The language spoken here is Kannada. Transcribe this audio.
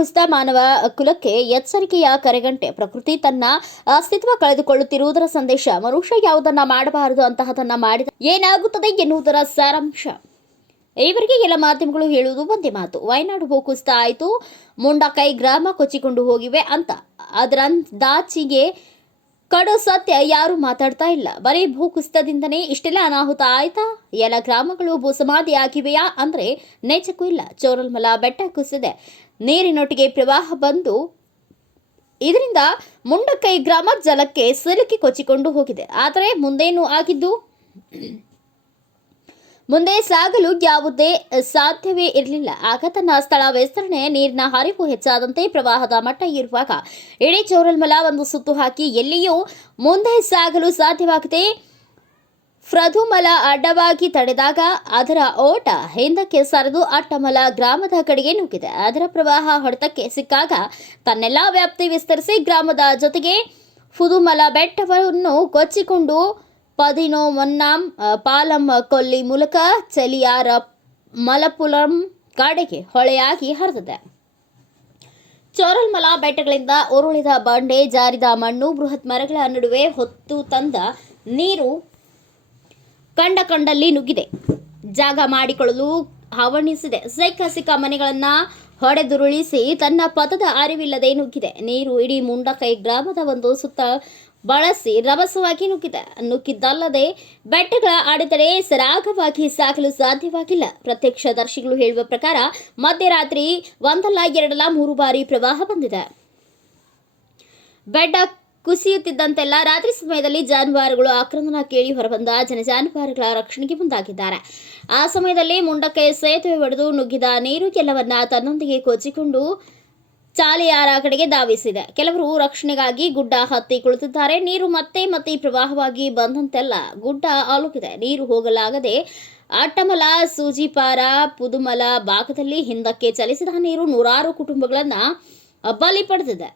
ಭೂಕುಸಿತ ಮಾನವ ಕುಲಕ್ಕೆ ಎಚ್ಚರಿಕೆಯ ಕರೆಗಂಟೆ. ಪ್ರಕೃತಿ ತನ್ನ ಅಸ್ತಿತ್ವ ಕಳೆದುಕೊಳ್ಳುತ್ತಿರುವುದರ ಸಂದೇಶ. ಮನುಷ್ಯ ಯಾವುದನ್ನ ಮಾಡಬಾರದು ಅಂತಹದನ್ನ ಮಾಡಿದ ಏನಾಗುತ್ತದೆ ಎನ್ನುವುದರ ಸಾರಾಂಶ. ಈವರೆಗೆ ಎಲ್ಲ ಮಾಧ್ಯಮಗಳು ಹೇಳುವುದು ಒಂದೇ ಮಾತು, ವಯನಾಡು ಭೂಕುಸಿತ ಆಯಿತು, ಮುಂಡಕೈ ಗ್ರಾಮ ಕೊಚ್ಚಿಕೊಂಡು ಹೋಗಿವೆ ಅಂತ. ಅದರಂದಾಚಿಗೆ ಕಡು ಸತ್ಯ ಯಾರು ಮಾತಾಡ್ತಾ ಇಲ್ಲ. ಬರೀ ಭೂಕುಸಿತದಿಂದನೇ ಇಷ್ಟೆಲ್ಲ ಅನಾಹುತ ಆಯ್ತಾ? ಎಲ್ಲ ಗ್ರಾಮಗಳು ಭೂಸಮಾಧಿ ಆಗಿವೆಯಾ ಅಂದ್ರೆ ನೇಚಕ್ಕೂ ಇಲ್ಲ. ಚೋರಲ್ಮಲ ಬೆಟ್ಟ ಕುಸಿದೆ, ನೀರಿನೊಟ್ಟಿಗೆ ಪ್ರವಾಹ ಬಂದು ಇದರಿಂದ ಮುಂಡಕೈ ಗ್ರಾಮ ಜಲಕ್ಕೆ ಸಿಲುಕಿ ಕೊಚ್ಚಿಕೊಂಡು ಹೋಗಿದೆ. ಆದರೆ ಮುಂದೇನು ಆಗಿದ್ದು? ಮುಂದೆ ಸಾಗಲು ಯಾವುದೇ ಸಾಧ್ಯವೇ ಇರಲಿಲ್ಲ. ಆಗ ತನ್ನ ಸ್ಥಳ ವಿಸ್ತರಣೆ, ನೀರಿನ ಹರಿವು ಹೆಚ್ಚಾದಂತೆ ಪ್ರವಾಹದ ಮಟ್ಟ ಇರುವಾಗ ಇಡೀ ಚೋರಲ್ಮಲ ಒಂದು ಸುತ್ತು ಹಾಕಿ ಎಲ್ಲಿಯೂ ಮುಂದೆ ಸಾಗಲು ಸಾಧ್ಯವಾಗದೆ ಫ್ರಧುಮಲ ಅಡ್ಡವಾಗಿ ತಡೆದಾಗ ಅದರ ಓಟ ಹಿಂದಕ್ಕೆ ಸರಿದು ಅಟ್ಟಮಲ ಗ್ರಾಮದ ಕಡೆಗೆ ನುಗ್ಗಿದೆ. ಅದರ ಪ್ರವಾಹ ಹೊಡೆತಕ್ಕೆ ಸಿಕ್ಕಾಗ ತನ್ನೆಲ್ಲ ವ್ಯಾಪ್ತಿ ವಿಸ್ತರಿಸಿ ಗ್ರಾಮದ ಜೊತೆಗೆ ಫುದುಮಲ ಬೆಟ್ಟವನ್ನು ಕೊಚ್ಚಿಕೊಂಡು ಪದಿನೊಮನ್ನಾಂ ಪಾಲಂ ಕೊಲ್ಲಿ ಮೂಲಕ ಚಲಿಯಾರ ಮಲಪುಲಂ ಕಡೆಗೆ ಹೊಳೆಯಾಗಿ ಹರಿದಿದೆ. ಚೋರಲ್ಮಲ ಬೆಟ್ಟಗಳಿಂದ ಉರುಳಿದ ಬಂಡೆ, ಜಾರಿದ ಮಣ್ಣು, ಬೃಹತ್ ಮರಗಳ ನಡುವೆ ಹೊತ್ತು ತಂದ ನೀರು ಕಂಡಲ್ಲಿ ನುಗ್ಗಿದೆ. ಜಾಗ ಮಾಡಿಕೊಳ್ಳಲು ಹವಣಿಸಿದೆ. ಸಿಕ್ಕ ಮನೆಗಳನ್ನ ಹೊಡೆದುರುಳಿಸಿ ತನ್ನ ಪಥದ ಅರಿವಿಲ್ಲದೆ ನುಗ್ಗಿದೆ. ನೀರು ಇಡೀ ಮುಂಡಕೈ ಗ್ರಾಮದ ಒಂದು ಸುತ್ತ ಬಳಸಿ ರಭಸವಾಗಿ ನುಗ್ಗಿದ್ದಲ್ಲದೆ ಬೆಟ್ಟಗಳ ಅಡೆತಡೆ ಸರಾಗವಾಗಿ ಸಾಗಲು ಸಾಧ್ಯವಾಗಿಲ್ಲ. ಪ್ರತ್ಯಕ್ಷದರ್ಶಿಗಳು ಹೇಳುವ ಪ್ರಕಾರ ಮಧ್ಯರಾತ್ರಿ ಒಂದಲ್ಲ ಎರಡಲ್ಲ 3 ಬಾರಿ ಪ್ರವಾಹ ಬಂದಿದೆ. ಬೆಟ್ಟ ಕುಸಿಯುತ್ತಿದ್ದಂತೆಲ್ಲ ರಾತ್ರಿ ಸಮಯದಲ್ಲಿ ಜಾನುವಾರುಗಳು ಆಕ್ರಂದನ ಕೇಳಿ ಹೊರಬಂದ ಜಾನುವಾರುಗಳ ರಕ್ಷಣೆಗೆ ಮುಂದಾಗಿದ್ದಾರೆ. ಆ ಸಮಯದಲ್ಲಿ ಮುಂಡಕ್ಕೆ ಸೇತುವೆ ಒಡೆದು ನುಗ್ಗಿದ ನೀರು ಎಲ್ಲವನ್ನ ತನ್ನೊಂದಿಗೆ ಕೊಚ್ಚಿಕೊಂಡು ಚಾಲಿಯಾರ ಕಡೆಗೆ ಧಾವಿಸಿದೆ. ಕೆಲವರು ರಕ್ಷಣೆಗಾಗಿ ಗುಡ್ಡ ಹತ್ತಿ ಕುಳಿತಿದ್ದಾರೆ. ನೀರು ಮತ್ತೆ ಪ್ರವಾಹವಾಗಿ ಬಂದಂತೆಲ್ಲ ಗುಡ್ಡ ಅಲುಗಿದೆ. ನೀರು ಹೋಗಲಾಗದೆ ಅಟ್ಟಮಲ, ಸೂಜಿಪಾರ, ಪುದುಮಲ ಭಾಗದಲ್ಲಿ ಹಿಂದಕ್ಕೆ ಚಲಿಸಿದ ನೀರು ನೂರಾರು ಕುಟುಂಬಗಳನ್ನ ಬಲಿ ಪಡೆದಿದೆ.